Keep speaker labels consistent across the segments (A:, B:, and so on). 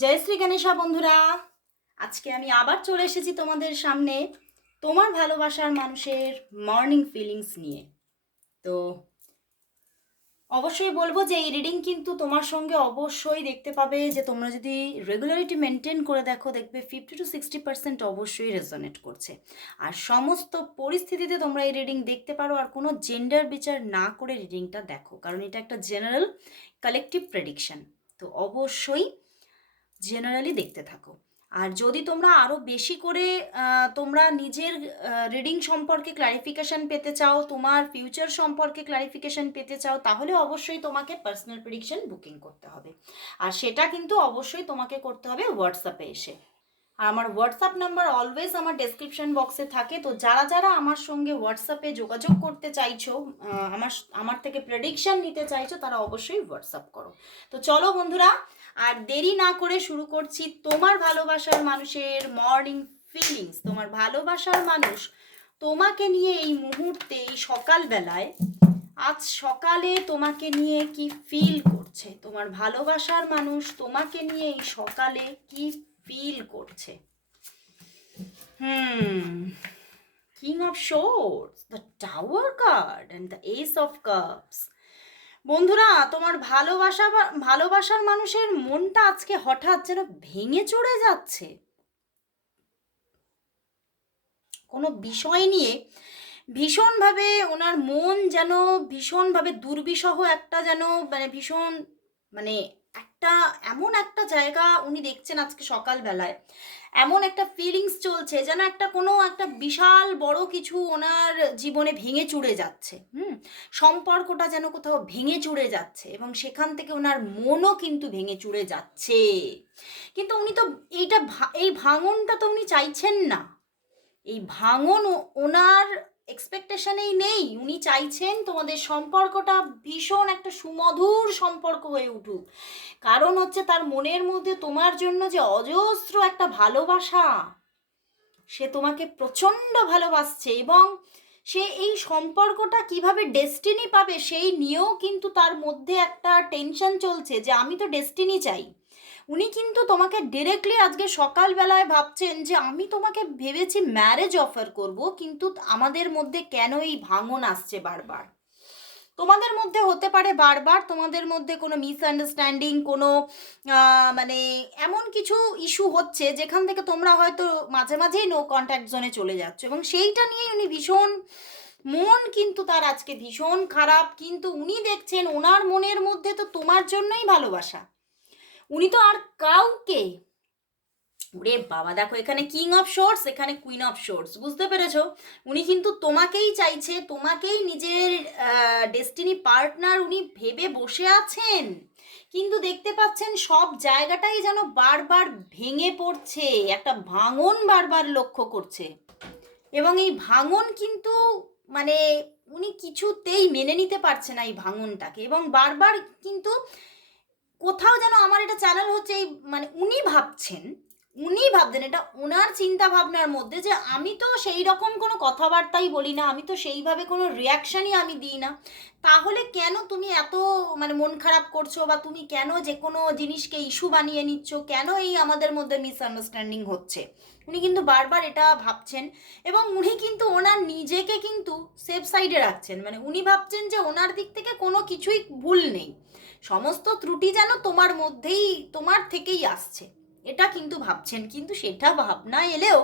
A: জয় শ্রী গণেশা বন্ধুরা। আজকে আমি আবার চলে এসেছি তোমাদের সামনে তোমার ভালোবাসার মানুষের মর্নিং ফিলিংস নিয়ে। তো অবশ্যই বলব যে এই রিডিং কিন্তু তোমার সঙ্গে অবশ্যই দেখতে পাবে যে তোমরা যদি রেগুলারিটি মেনটেন করে দেখো, দেখবে ফিফটি টু সিক্সটি পার্সেন্ট অবশ্যই রেজনেট করছে। আর সমস্ত পরিস্থিতিতে তোমরা এই রিডিং দেখতে পারো, আর কোনো জেন্ডার বিচার না করে রিডিংটা দেখো, কারণ এটা একটা জেনারেল কালেকটিভ প্রেডিকশন তো অবশ্যই জেনারেলি দেখতে থাকো। আর যদি তোমরা আরও বেশি করে তোমরা নিজের রিডিং সম্পর্কে ক্লারিফিকেশন পেতে চাও, তোমার ফিউচার সম্পর্কে ক্লারিফিকেশন পেতে চাও, তাহলে অবশ্যই তোমাকে পার্সোনাল প্রেডিকশন বুকিং করতে হবে। আর সেটা কিন্তু অবশ্যই তোমাকে করতে হবে হোয়াটসঅ্যাপে এসে। আর আমার হোয়াটসঅ্যাপ নাম্বার অলওয়েজ আমার ডেসক্রিপশন বক্সে থাকে। তো যারা যারা আমার সঙ্গে হোয়াটসঅ্যাপে যোগাযোগ করতে চাইছো আমার আমার থেকে প্রেডিকশন নিতে চাইছো, তারা অবশ্যই হোয়াটসঅ্যাপ করো। তো চলো বন্ধুরা আর দেরি না করে শুরু করছি তোমার ভালোবাসার মানুষের মর্নিং ফিলিংস তোমার ভালোবাসার মানুষ তোমাকে নিয়ে এই মুহূর্তে, এই সকালবেলায়, আজ সকালে তোমাকে নিয়ে কি ফিল করছে? তোমার ভালোবাসার মানুষ তোমাকে নিয়ে এই সকালে কি ফিল করছে? হুম king of swords the tower card and the ace of cups বন্ধুরা, তোমার ভালোবাসা ভালোবাসার মানুষের মনটা আজকে হঠাৎ যেন ভেঙে চড়ে যাচ্ছে। কোনো বিষয় নিয়ে ভীষণভাবে ওনার মন যেন ভীষণভাবে দুর্বিষহ একটা যেন মানে ভীষণ মানে একটা এমন একটা জায়গা উনি দেখছেন আজকে সকালবেলায়। এমন একটা ফিলিংস চলছে যেন একটা কোনো একটা বিশাল বড় কিছু ওনার জীবনে ভেঙে চুড়ে যাচ্ছে, হুম? সম্পর্কটা যেন কোথাও ভেঙে চুড়ে যাচ্ছে এবং সেখান থেকে ওনার মনও কিন্তু ভেঙে চুড়ে যাচ্ছে। কিন্তু উনি তো এইটা এই ভাঙনটা তো উনি চাইছেন না। এই ভাঙন ওনার এক্সপেকটেশনেই নেই। উনি চাইছেন তোমাদের সম্পর্কটা ভীষণ একটা সুমধুর সম্পর্ক হয়ে উঠুক। কারণ হচ্ছে তার মনের মধ্যে তোমার জন্য যে অজস্র একটা ভালোবাসা, সে তোমাকে প্রচণ্ড ভালোবাসছে এবং সে এই সম্পর্কটা কীভাবে ডেস্টিনি পাবে সেই নিয়েও কিন্তু তার মধ্যে একটা টেনশন চলছে যে আমি তো ডেস্টিনি চাই। উনি কিন্তু তোমাকে ডিরেক্টলি আজকে সকালবেলায় ভাবছেন যে, আমি তোমাকে ভেবেছি ম্যারেজ অফার করব, কিন্তু আমাদের মধ্যে কেন এই ভাঙন আসছে বারবার? তোমাদের মধ্যে হতে পারে বারবার, তোমাদের মধ্যে কোনো মিসআন্ডারস্ট্যান্ডিং কোনো মানে এমন কিছু ইস্যু হচ্ছে যেখান থেকে তোমরা হয়তো মাঝে মাঝেই নো কন্ট্যাক্ট জোনে চলে যাচ্ছ এবং সেইটা নিয়ে উনি ভীষণ, মন কিন্তু তার আজকে ভীষণ খারাপ। কিন্তু উনি দেখছেন ওনার মনের মধ্যে তো তোমার জন্যই ভালোবাসা। উনি তো আর কাউকে। ওরে বাবা, দেখো এখানে কিং অফ শোর্টস এখানে কুইন অফ শোর্টস বুঝতে পেরেছ? উনি কিন্তু তোমাকেই চাইছে, তোমাকেই নিজের ডেস্টিনি পার্টনার উনি ভেবে বসে আছেন। কিন্তু দেখতে পাচ্ছেন সব জায়গাটাই যেন বারবার ভেঙে পড়ছে, একটা ভাঙন বারবার লক্ষ্য করছে। এবং এই ভাঙন কিন্তু মানে উনি কিছুতেই মেনে নিতে পারছে না এই ভাঙনটাকে, এবং বারবার কিন্তু কোথাও যেন আমার এটা চ্যানেল হচ্ছে এই মানে উনি ভাবছেন উনি ভাবছেন, এটা ওনার চিন্তা ভাবনার মধ্যে যে আমি তো সেই রকম কোনো কথাবার্তাই বলি না, আমি তো সেইভাবে কোনো রিয়াকশানই আমি দিই না। তাহলে কেন তুমি এত মানে মন খারাপ করছ বা তুমি কেন যে কোনো জিনিসকে ইস্যু বানিয়ে নিচ্ছ? কেন এই আমাদের মধ্যে মিসআন্ডারস্ট্যান্ডিং হচ্ছে? উনি কিন্তু বারবার এটা ভাবছেন এবং উনি কিন্তু ওনার নিজেকে কিন্তু সেফ সাইডে রাখছেন। মানে উনি ভাবছেন যে ওনার দিক থেকে কোনো কিছুই ভুল নেই। সমস্ত ত্রুটি যেন তোমার মধ্যেই, তোমার থেকেই আসছে। এটা কিন্তু ভাবছেন, কিন্তু সেটা ভাবনা এলেও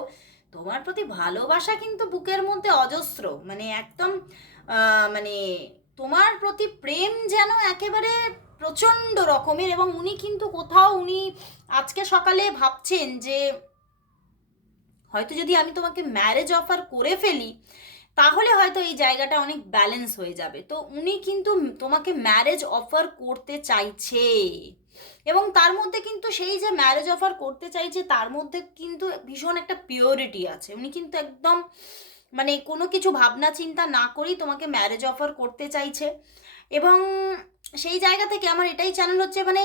A: তোমার প্রতি ভালোবাসা কিন্তু বুকের মধ্যে অজস্র। মানে একদম মানে তোমার প্রতি প্রেম যেন একেবারে প্রচণ্ড রকমের এবং উনি কিন্তু কোথাও, উনি আজকে সকালে ভাবছেন যে, হয়তো যদি আমি তোমাকে ম্যারেজ অফার করে ফেলি তাহলে হয়তো এই জায়গাটা অনেক ব্যালেন্স হয়ে যাবে। তো উনি কিন্তু তোমাকে ম্যারেজ অফার করতে চাইছে। এবং তার মধ্যে কিন্তু সেই যে ম্যারেজ অফার করতে চাইছে, তার মধ্যে কিন্তু ভীষণ একটা পিওরিটি আছে। উনি কিন্তু একদম মানে কোনো কিছু ভাবনা চিন্তা না করেই তোমাকে ম্যারেজ অফার করতে চাইছে। এবং সেই জায়গা থেকে আমার এটাই চ্যানেল হচ্ছে মানে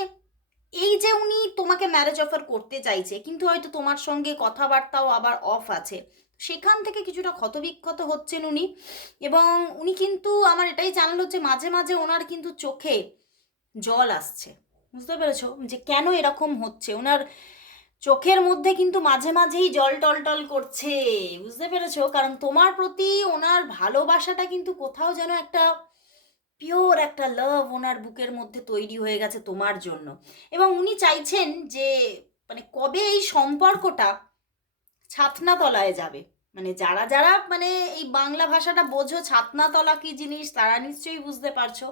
A: এই যে উনি তোমাকে ম্যারেজ অফার করতে চাইছে, কিন্তু হয়তো তোমার সঙ্গে কথাবার্তাও আবার অফ আছে। সেখান থেকে কিছুটা ক্ষতবিক্ষত হচ্ছেন উনি এবং উনি কিন্তু আমার এটাই চ্যানেল হচ্ছে মাঝে মাঝে ওনার কিন্তু চোখে জল আসছে। বুঝতে পেরেছ? যে কেন এরকম হচ্ছে? ওনার চোখের মধ্যে কিন্তু মাঝে মাঝেই জল টল টল করছে। বুঝতে পেরেছ? কারণ তোমার প্রতি ওনার ভালোবাসাটা কিন্তু কোথাও যেন একটা পিওর একটা লাভ ওনার বুকের মধ্যে তৈরি হয়ে গেছে তোমার জন্য। এবং উনি চাইছেন যে মানে কবে এই সম্পর্কটা ছাতনা তলায় যাবে। মানে যারা যারা মানে এই বাংলা ভাষাটা বোঝো, ছাতনাতলা কি জিনিস তারা নিশ্চয়ই বুঝতে পারছ।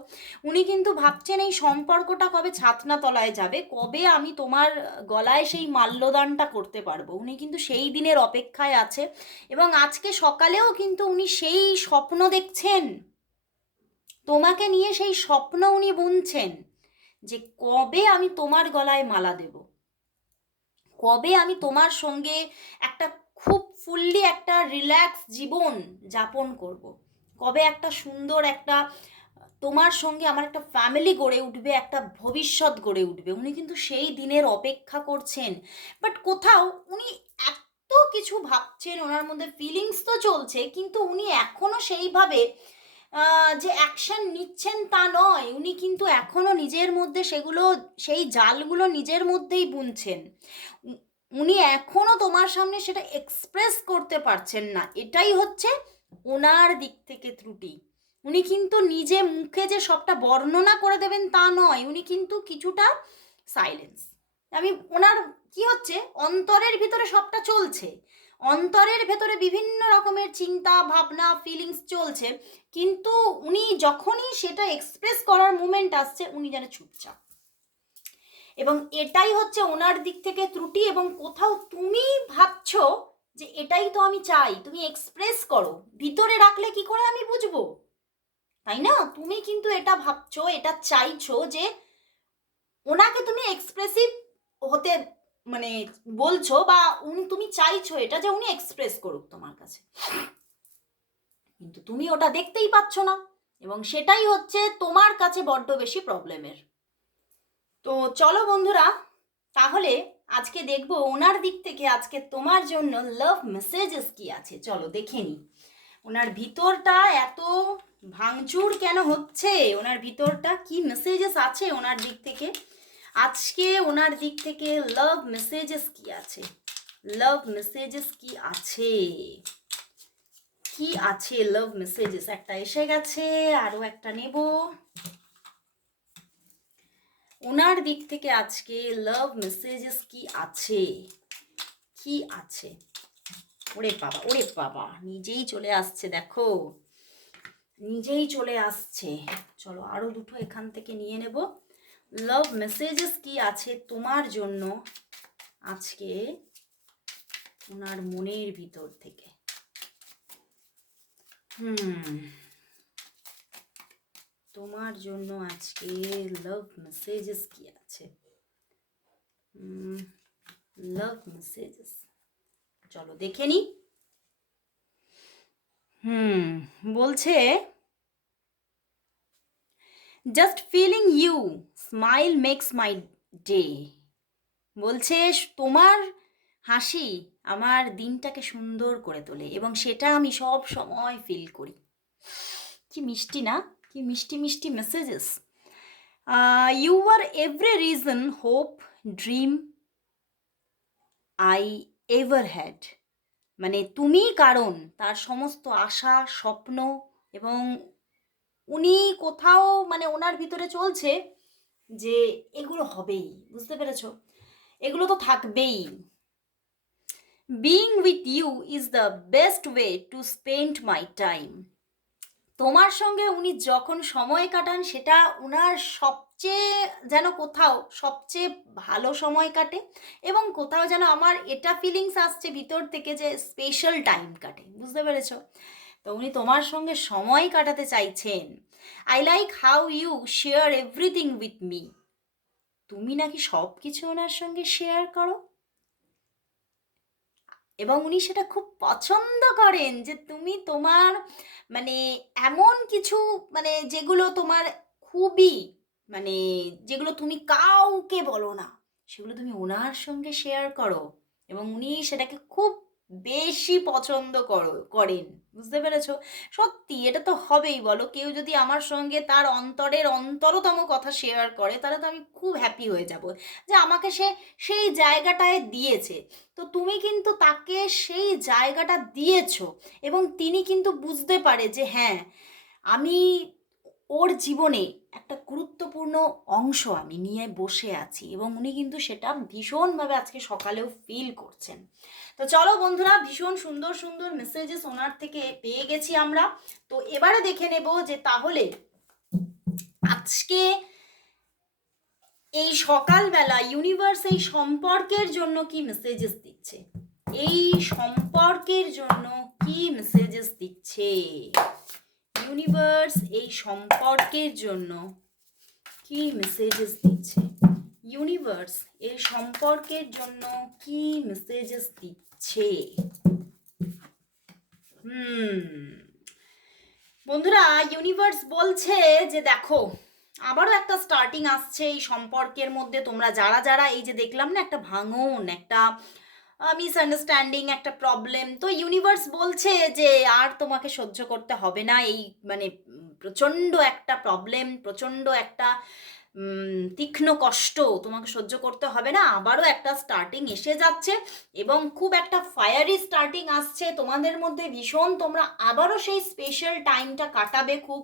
A: উনি কিন্তু ভাবছেন এই সম্পর্কটা কবে ছাতনাতলায় যাবে, কবে আমি তোমার গলায় সেই মাল্যদানটা করতে পারব। উনি কিন্তু সেই দিনের অপেক্ষায় আছে এবং আজকে সকালেও কিন্তু উনি সেই স্বপ্ন দেখছেন। তোমাকে নিয়ে সেই স্বপ্ন উনি বুনছেন যে কবে আমি তোমার গলায় মালা দেব। কবে আমি তোমার সঙ্গে একটা খুব ফুললি একটা রিল্যাক্স জীবন যাপন করব। কবে একটা সুন্দর একটা, তোমার সঙ্গে আমার একটা ফ্যামিলি গড়ে উঠবে, একটা ভবিষ্যৎ গড়ে উঠবে উনি কিন্তু সেই দিনের অপেক্ষা করছেন বাট কোথাও উনি এত কিছু ভাবছেন, ওনার মধ্যে ফিলিংস তো চলছে, কিন্তু উনি এখনও সেইভাবে যে অ্যাকশন নিচ্ছেন তা নয়। উনি কিন্তু এখনও নিজের মধ্যে সেগুলো, সেই জালগুলো নিজের মধ্যেই বুনছেন। উনি এখনও তোমার সামনে সেটা এক্সপ্রেস করতে পারছেন না। এটাই হচ্ছে ওনার দিক থেকে ত্রুটি। উনি কিন্তু নিজে মুখে যে সবটা বর্ণনা করে দেবেন তা নয়। উনি কিন্তু কিছুটা সাইলেন্স আমি, ওনার কি হচ্ছে? অন্তরের ভিতরে সবটা চলছে। অন্তরের ভেতরে বিভিন্ন রকমের চিন্তা, ভাবনা ফিলিংস চলছে, কিন্তু উনি যখনই সেটা এক্সপ্রেস করার মুমেন্ট আসছে, উনি যেন চুপচাপ। এবং এটাই হচ্ছে ওনার দিক থেকে ত্রুটি এবং কোথাও তুমি ভাবছ যে এটাই তো আমি চাই, তুমি এক্সপ্রেস করো। ভিতরে রাখলে কি করে আমি বুঝব? তাই না? তুমি কিন্তু এটা ভাবছ, এটা চাইছো যে ওনাকে তুমি এক্সপ্রেসিভ হতে মানে বলছো বা উনি তুমি চাইছো এটা যে উনি এক্সপ্রেস করুক তোমার কাছে। কিন্তু তুমি ওটা দেখতেই পাচ্ছ না এবং সেটাই হচ্ছে তোমার কাছে বড্ড বেশি প্রবলেমের তো চলো বন্ধুরা, তাহলে আজকে দেখব ওনার দিক থেকে আজকে তোমার জন্য লাভ মেসেজেস কি আছে। চলো দেখে নি ওনার ভিতরটা এত ভাঙচুর কেন হচ্ছে? ওনার ভিতরটা কি মেসেজেস আছে ওনার দিক থেকে? আজকে ওনার দিক থেকে লাভ মেসেজেস কি আছে? লাভ মেসেজেস কি আছে? কি আছে লাভ মেসেজেস একটা এসে গেছে, আরও একটা নেব। ওনার দিক থেকে আজকে লাভ মেসেজেস কি আছে? কি আছে? ওরে বাবা ওরে বাবা, নিজেই চলে আসছে, দেখো। নিজেই চলে আসছে। চলো আরও দুটো এখান থেকে নিয়ে নেব। লাভ মেসেজেস কি আছে তোমার জন্য আজকে ওনার মনের ভিতর থেকে? হুম, তোমার জন্য আজকে লাভ মেসেজেস কি আছে? লাভ মেসেজেস চলো দেখে নি। হুম, বলছে just feeling you smile makes my day বলছে, তোমার হাসি আমার দিনটাকে সুন্দর করে তোলে এবং সেটা আমি সব সময় ফিল করি। কি মিষ্টি না? কি মিষ্টি মিষ্টি messages you are every reason hope dream I ever had মানে তুমি কারণ, তার সমস্ত আশা, স্বপ্ন এবং উনি কোথাও মানে ওনার ভিতরে চলছে যে এগুলো হবেই, বুঝতে পেরেছ? এগুলো তো থাকবেই। Being with you is the best way to spend my time তোমার সঙ্গে উনি যখন সময় কাটান, সেটা ওনার সবচেয়ে যেন কোথাও সবচেয়ে ভালো সময় কাটে এবং কোথাও যেন আমার এটা ফিলিংস আসছে ভিতর থেকে যে স্পেশাল টাইম কাটে, বুঝতে পেরেছ? তো উনি তোমার সঙ্গে সময় কাটাতে চাইছেন। I like how you share everything with me তুমি নাকি সব কিছু ওনার সঙ্গে শেয়ার করো? এবং উনি সেটা খুব পছন্দ করেন যে তুমি তোমার মানে এমন কিছু মানে যেগুলো তোমার খুবই মানে যেগুলো তুমি কাউকে বলো না, সেগুলো তুমি ওনার সঙ্গে শেয়ার করো এবং উনি সেটাকে খুব বেশি পছন্দ করো, করেন। বুঝতে পেরেছ? সত্যি, এটা তো হবেই বলো। কেউ যদি আমার সঙ্গে তার অন্তরের অন্তরতম কথা শেয়ার করে, তাহলে তো আমি খুব হ্যাপি হয়ে যাব। যে আমাকে সে সেই জায়গাটায় দিয়েছে। তো তুমি কিন্তু তাকে সেই জায়গাটা দিয়েছ এবং তিনি কিন্তু বুঝতে পারে যে হ্যাঁ আমি ওর জীবনে একটা গুরুত্বপূর্ণ অংশ আমি নিয়ে বসে আছি এবং উনি কিন্তু সেটা ভীষণভাবে আজকে সকালেও ফিল করছেন। তো চলো বন্ধুরা, ভীষণ সুন্দর সুন্দর মেসেজেস ওনার থেকে পেয়ে গেছি আমরা। তো এবারে দেখে নেব যে তাহলে আজকে এই সকালবেলা ইউনিভার্স এই সম্পর্কের জন্য কি মেসেজেস দিচ্ছে? এই সম্পর্কের জন্য কি মেসেজেস দিচ্ছে? ইউনিভার্স এই সম্পর্কের জন্য কি মেসেজেস দিচ্ছে? ইউনিভার্স এই সম্পর্কের জন্য কি মেসেজেস দিচ্ছে? হুম, বন্ধুরা ইউনিভার্স বলছে যে দেখো, আবারও একটা স্টার্টিং আসছে এই সম্পর্কের মধ্যে। তোমরা যারা যারা এই যে দেখলাম না, একটা ভাঙন, একটা মিসআন্ডারস্ট্যান্ডিং একটা প্রবলেম তো ইউনিভার্স বলছে যে আর তোমাকে সহ্য করতে হবে না। এই মানে প্রচণ্ড একটা প্রবলেম প্রচণ্ড একটা তীক্ষ্ণ কষ্ট তোমাকে সহ্য করতে হবে না। আবারও একটা স্টার্টিং এসে যাচ্ছে এবং খুব একটা ফায়ারি স্টার্টিং আসছে। তোমাদের মধ্যে ভীষণ তোমরা আবারও সেই স্পেশাল টাইমটা কাটাবে খুব।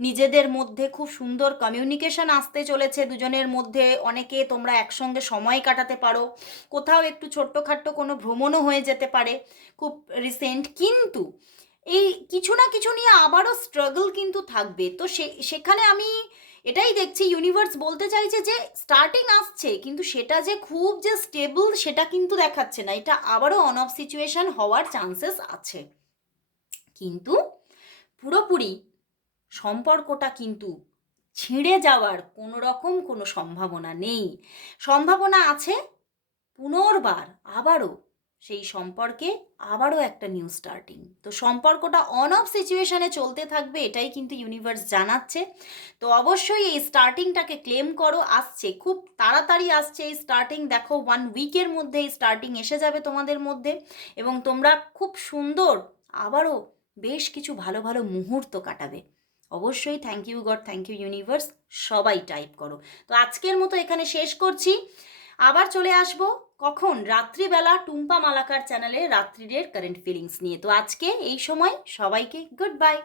A: নিজেদের মধ্যে খুব সুন্দর কমিউনিকেশন আসতে চলেছে দুজনের মধ্যে। অনেকে তোমরা একসঙ্গে সময় কাটাতে পারো। কোথাও একটু ছোট্টখাট্ট কোনো ভ্রমণও হয়ে যেতে পারে খুব রিসেন্ট কিন্তু এই কিছু না কিছু নিয়ে আবারও স্ট্রাগল কিন্তু থাকবে। তো সে, সেখানে আমি এটাই দেখছি ইউনিভার্স বলতে চাইছে যে স্টার্টিং আসছে, কিন্তু সেটা যে খুব যে স্টেবল সেটা কিন্তু দেখাচ্ছে না। এটা আবারও অন অফ সিচুয়েশন হওয়ার চান্সেস আছে। কিন্তু পুরোপুরি সম্পর্কটা কিন্তু ছিঁড়ে যাওয়ার কোনো রকম কোনো সম্ভাবনা নেই। সম্ভাবনা আছে পুনর্বার, আবারও সেই সম্পর্কে আবারও একটা নিউ স্টার্টিং তো সম্পর্কটা অন অফ সিচুয়েশানে চলতে থাকবে, এটাই কিন্তু ইউনিভার্স জানাচ্ছে। তো অবশ্যই এই স্টার্টিংটাকে ক্লেম করো, আসছে, খুব তাড়াতাড়ি আসছে এই স্টার্টিং দেখো ওয়ান উইকের মধ্যে এই স্টার্টিং এসে যাবে তোমাদের মধ্যে এবং তোমরা খুব সুন্দর আবারও বেশ কিছু ভালো ভালো মুহূর্ত কাটাবে। অবশ্যই thank you god thank you universe সবাই টাইপ করো। তো আজকের মতো এখানে শেষ করছি। আবার চলে আসব কখন? রাত্রিবেলা টুম্পা মালাকার চ্যানেলে রাত্রিরের কারেন্ট ফিলিংস নিয়ে। তো আজকে এই সময় সবাইকে গুড বাই